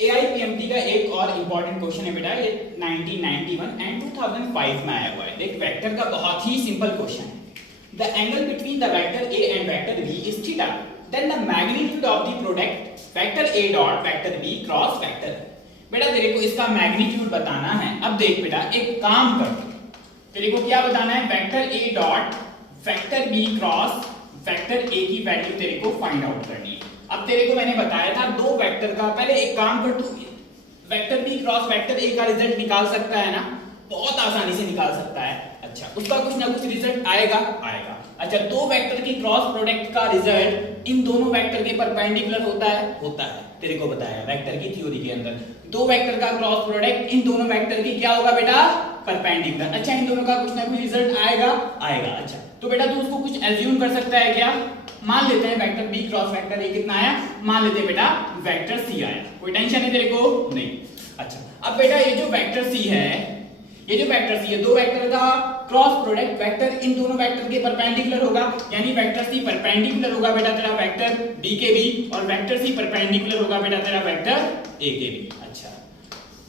AIPMT का एक और इंपॉर्टेंट क्वेश्चन है बेटा, ये 1991 एंड 2005 में आया हुआ है। देख वेक्टर का बहुत ही सिंपल क्वेश्चन है। The angle between the vector a and vector b is theta, then the magnitude of the product vector a dot vector b cross vector. बेटा तेरे को इसका मैग्नीट्यूड बताना है। अब देख बेटा एक काम कर, तेरे को क्या बताना है, vector a dot vector b cross vector a की वैल्यू तेरे को फाइंड आउट करनी है। अब तेरे को मैंने बताया था दो वेक्टर का, पहले एक काम कर, तू vector b cross vector a का रिजल्ट निकाल सकता है ना, बहुत आसानी से निकाल सकता है। अच्छा उसका कुछ ना कुछ रिजल्ट आएगा। अच्छा दो वेक्टर की क्रॉस प्रोडक्ट का रिजल्ट इन दोनों वेक्टर के परपेंडिकुलर होता है। तेरे को बताया वेक्टर की थ्योरी के अंदर दो वेक्टर का क्रॉस प्रोडक्ट इन दोनों वेक्टर की क्या होगा बेटा, परपेंडिकुलर। अच्छा इन दोनों का कुछ ना कुछ रिजल्ट आएगा। अच्छा तो बेटा तू उसको कुछ एज्यूम कर सकता है क्या, मान लेते हैं vector b cross vector a कितना आया, मान लेते हैं बेटा वेक्टर सी आया। कोई टेंशन है तेरे को नहीं। अच्छा अब बेटा ये जो वेक्टर सी है, दो वेक्टर का क्रॉस प्रोडक्ट वेक्टर इन दोनों वेक्टर के परपेंडिकुलर होगा, यानी वेक्टर सी परपेंडिकुलर होगा बेटा तेरा वेक्टर बी के भी, और वेक्टर सी परपेंडिकुलर होगा बेटा तेरा वेक्टर ए के भी। अच्छा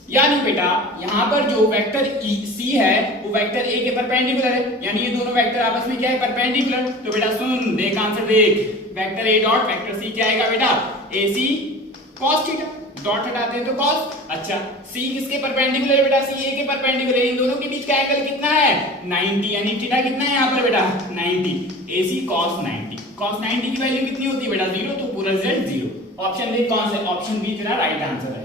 यानी बेटा यहाँ पर जो वेक्टर सी है वो वेक्टर ए के परपेंडिकुलर है, यानी ये दोनों वेक्टर आपस में क्या है, परपेंडिकुलर। तो बेटा सुन देख आंसर देख, vector a dot vector c क्या आएगा बेटा, a c cos theta, dot हटाते हैं तो cos। अच्छा सी किसके परपेंडिकुलर है बेटा, सी ए के परपेंडिकुलर है। इन दोनों के बीच का एंगल कितना है, 90, यानी थीटा कितना है यहाँ पर बेटा 90, ए सी cos 90। cos 90 की वैल्यू कितनी होती है बेटा 0, तो पूरा रिजल्ट 0। ऑप्शन देख कौन सा, ऑप्शन बी तेरा राइट आंसर है।